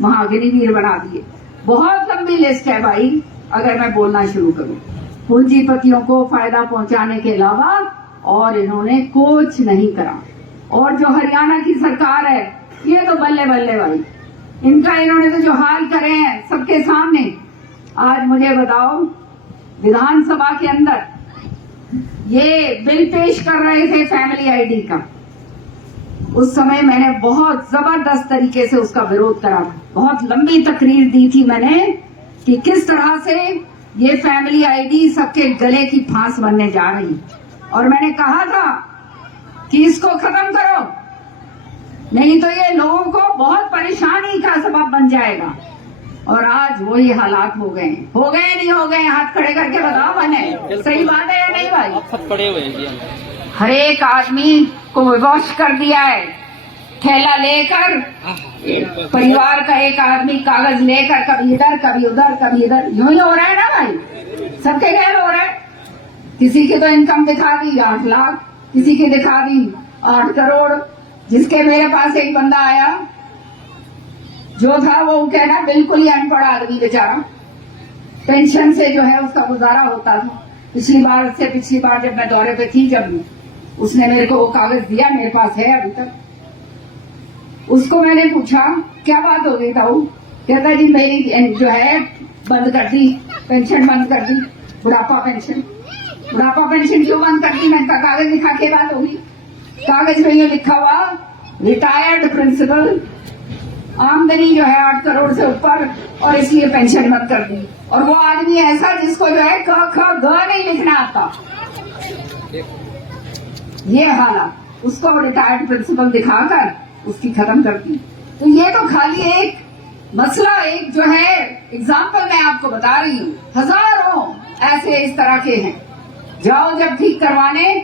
महाअग्निवीर बना दिए। बहुत लंबी लिस्ट है भाई, अगर मैं बोलना शुरू करूं। पूंजीपतियों को फायदा पहुंचाने के अलावा और इन्होंने कुछ नहीं करा। और जो हरियाणा की सरकार है, ये तो बल्ले बल्ले भाई, इनका इन्होंने तो जो हाल करे हैं सबके सामने। आज मुझे बताओ, विधानसभा के अंदर ये बिल पेश कर रहे थे फैमिली आईडी का, उस समय मैंने बहुत जबरदस्त तरीके से उसका विरोध करा था। बहुत लंबी तकरीर दी थी मैंने कि किस तरह से ये फैमिली आईडी सबके गले की फांस बनने जा रही। और मैंने कहा था कि इसको खत्म करो, नहीं तो ये लोगों को बहुत परेशानी का सबब बन जाएगा। और आज वही हालात हो गए नहीं हो गए, हाथ खड़े करके बताओ मैंने, सही बात है या नहीं भाई? पड़े हुए हैं। हर एक आदमी को विवश कर दिया है। थैला लेकर परिवार का एक आदमी कागज लेकर कभी इधर कभी उधर कभी इधर, यूं ही हो रहा है ना भाई, सबके घर हो रहा है। किसी की तो इनकम दिखा दी 8 लाख, किसी की दिखा दी 8 करोड़। जिसके मेरे पास एक बंदा आया जो था वो कहना बिल्कुल ही अनपढ़ आदमी बेचारा, पेंशन से जो है उसका गुजारा होता था। पिछली बार जब मैं दौरे पे थी, जब उसने मेरे को वो कागज दिया, मेरे पास है अभी तक। उसको मैंने पूछा क्या बात हो गई था, वो कहता जी मेरी जो है बंद कर दी, पेंशन बंद कर दी, बुढ़ापा पेंशन क्यों बंद कर दी? मैंने कहा कागज दिखा के बात होगी। कागज में ये लिखा हुआ रिटायर्ड प्रिंसिपल, आमदनी जो है 8 करोड़ से ऊपर, और इसलिए पेंशन बंद कर दी। और वो आदमी ऐसा जिसको जो है क ख ग नहीं लिखना आता, ये हालात, उसको रिटायर्ड प्रिंसिपल दिखाकर उसकी खत्म कर दी। तो ये तो खाली एक मसला, एक जो है एग्जाम्पल मैं आपको बता रही हूँ। हजारों ऐसे इस तरह के हैं। जाओ जब ठीक करवाने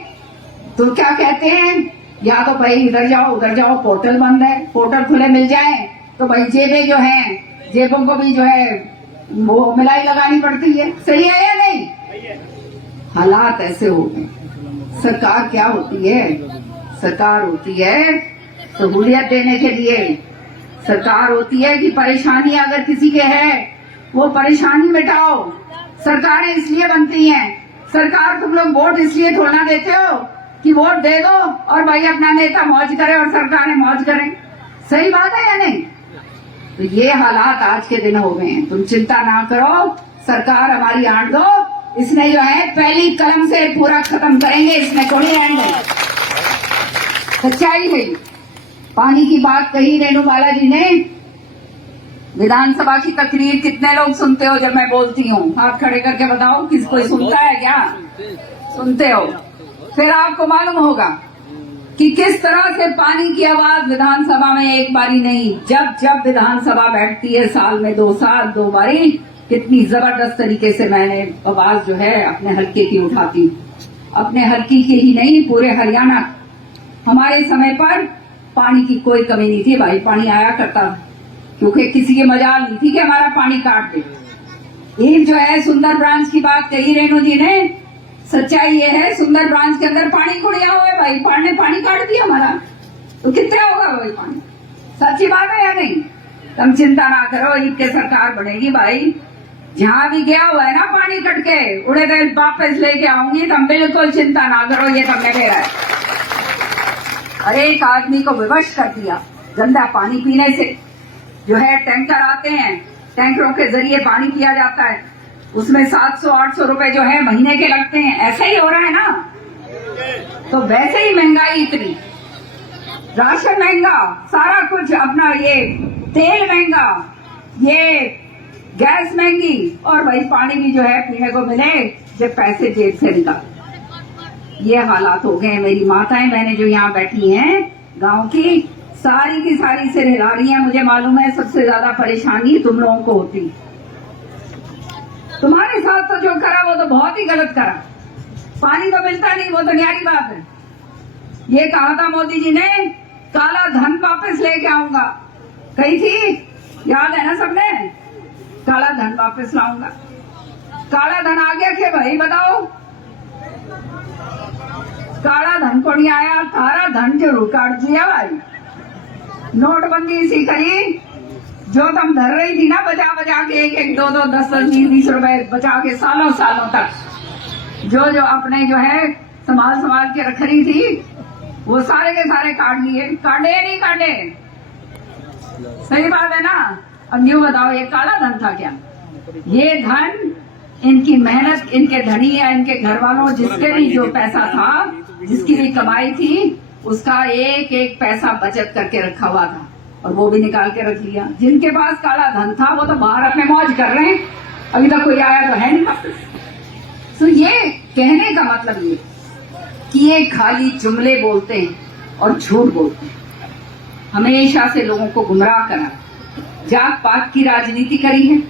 तो क्या कहते हैं, या तो भाई इधर जाओ उधर जाओ, पोर्टल बंद है, पोर्टल खुले मिल जाए तो भाई जेबें जो हैं, जेबों को भी जो है वो मिलाई लगानी पड़ती है। सही है या नहीं? हालात ऐसे हो गए। सरकार क्या होती है? सरकार होती है सहूलियत देने के लिए। सरकार होती है कि परेशानी अगर किसी के है वो परेशानी मिटाओ। सरकारें इसलिए बनती हैं, सरकार तुम लोग वोट इसलिए थोड़ा देते हो कि वोट दे दो और भाई अपना नेता मौज करे और सरकारें मौज करें। सही बात है या नहीं? तो ये हालात आज के दिन हो गए हैं। तुम चिंता ना करो, सरकार हमारी आंट दो, इसने जो है पहली कलम से पूरा खत्म करेंगे, इसमें कोई एंड नहीं। सच्चाई है। पानी की बात कही रेणु बालाजी ने। विधानसभा की तकरीर कितने लोग सुनते हो जब मैं बोलती हूँ? हाथ खड़े करके बताओ, किस कोई सुनता है क्या? सुनते हो? फिर आपको मालूम होगा कि किस तरह से पानी की आवाज विधानसभा में एक बारी नहीं, जब विधानसभा बैठती है साल में 2 बारी, कितनी जबरदस्त तरीके से मैंने आवाज जो है अपने हल्के की उठाती। अपने हल्के की ही नहीं, पूरे हरियाणा। हमारे समय पर पानी की कोई कमी नहीं थी भाई, पानी आया करता, क्योंकि किसी की मजाल नहीं थी कि हमारा पानी काट दे। एक जो है सुंदर ब्रांच की बात कही रेणु जी ने, सच्चाई ये है सुंदर ब्रांच के अंदर पानी कुड़िया हुआ है भाई, पानी काट दिया हमारा, तो कितने होगा भाई पानी? सच्ची बात है या नहीं? तुम चिंता ना करो, ईद के सरकार बनेगी भाई। जहां भी गया हुआ है ना पानी कट के, उड़े गए वापस लेके आऊंगी, तुम बिल्कुल चिंता ना करो, ये तुमने मेरा है। हर एक आदमी को विवश कर दिया गंदा पानी पीने से। जो है टैंकर आते हैं, टैंकरों के जरिए पानी पिया जाता है, उसमें 700-800 रुपए जो है महीने के लगते हैं। ऐसा ही हो रहा है ना? तो वैसे ही महंगाई इतनी, राशन महंगा, सारा कुछ अपना, ये तेल महंगा, ये गैस महंगी, और भाई पानी भी जो है पीने को मिले जब पैसे जेब से निकाल। ये हालात हो गए। मेरी माताएं बहनें जो यहाँ बैठी हैं गांव की, सारी की सारी सिर हिला रही हैं। मुझे मालूम है सबसे ज्यादा परेशानी तुम लोगों को होती। तुम्हारे साथ तो जो करा वो तो बहुत ही गलत करा। पानी तो मिलता नहीं, वो तो न्यारी बात है। ये कहा था मोदी जी ने, काला धन वापस लेके आऊंगा, कही थी, याद है ना सबने? काला धन वापस लाऊंगा। काला धन आ गया क्या भाई बताओ? काला धन को नहीं आया, काला धन जरूर काट दिया भाई। नोटबंदी इसी करी जो तुम धर रही थी ना बचा बचा के, एक एक दो दो 10 20 रुपए बचा के सालों सालों तक, जो जो अपने जो है संभाल संभाल के रख रही थी, वो सारे के सारे काट लिए। काटे या नहीं काटे? सही बात है ना। अब यूं बताओ, ये काला धन था क्या? ये धन इनकी मेहनत, इनके धनी या इनके घर वालों, जिसके भी जो पैसा था, जिसकी भी कमाई थी, उसका एक एक पैसा बचत करके रखा हुआ था, और वो भी निकाल के रख लिया। जिनके पास काला धन था वो तो बाहर अपने मौज कर रहे हैं, अभी तक कोई आया तो है नहीं वापस। तो ये कहने का मतलब ये कि ये खाली जुमले बोलते हैं और झूठ बोलते हैं, हमेशा से लोगों को गुमराह करा, जात पात की राजनीति करी है,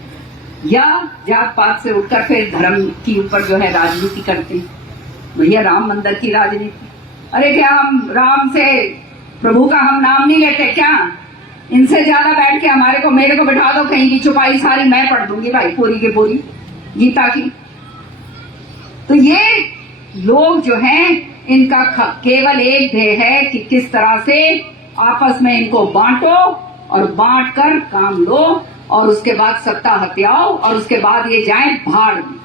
या जात पात से उठकर फिर धर्म की ऊपर जो है राजनीति करते हैं। भैया राम मंदिर की राजनीति, अरे क्या हम राम से, प्रभु का हम नाम नहीं लेते क्या? इनसे ज्यादा बैठ के हमारे को, मेरे को बिठा दो कहीं की, चुपाई सारी मैं पढ़ दूंगी भाई, पूरी की पूरी गीता की। तो ये लोग जो हैं, इनका केवल एक ध्येय है कि किस तरह से आपस में इनको बांटो और बांट कर काम लो, और उसके बाद सत्ता हथियाओ, और उसके बाद ये जाएं भाड़ में।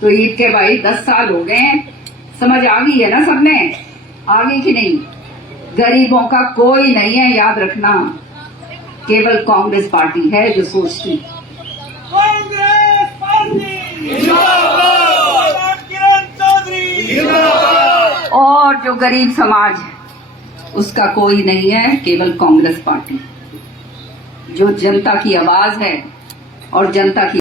तो ईद के भाई 10 साल हो गए हैं, समझ आ गई है ना सबने? आ गई कि नहीं? गरीबों का कोई नहीं है, याद रखना, केवल कांग्रेस पार्टी है जो सोचती। कांग्रेस पार्टी जिंदाबाद, किरण चौधरी जिंदाबाद। और जो गरीब समाज है उसका कोई नहीं है, केवल कांग्रेस पार्टी, जो जनता की आवाज है और जनता की